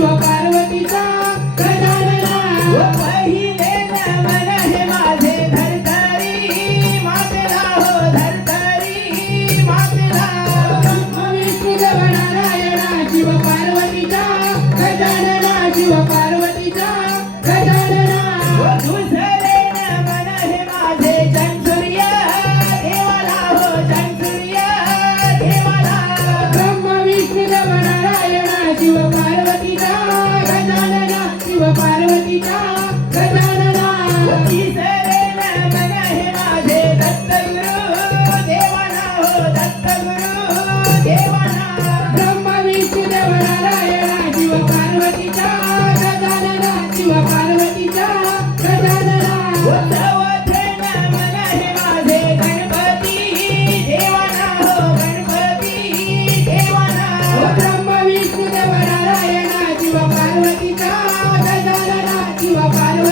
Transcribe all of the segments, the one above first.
ಶಿವ ಪಾರ್ವತಿ ತಾ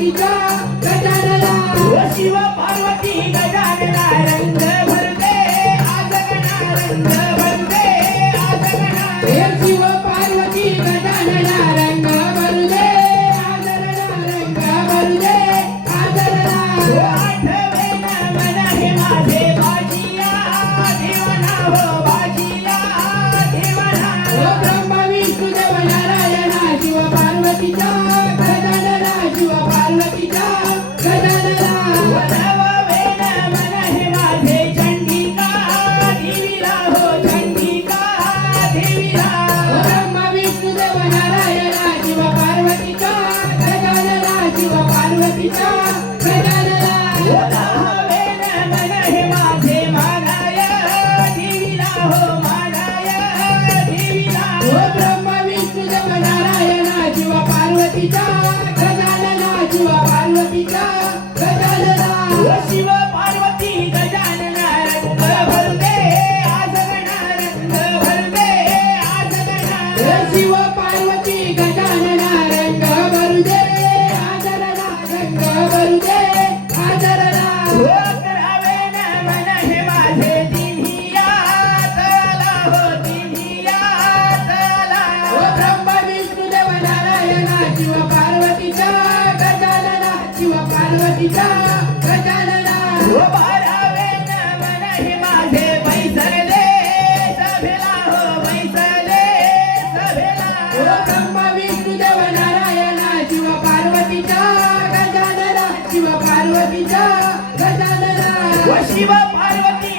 पार्वतीच्या Gajanana. Shiv Parvati Gajanana Happy birthday. and Shiv Parvati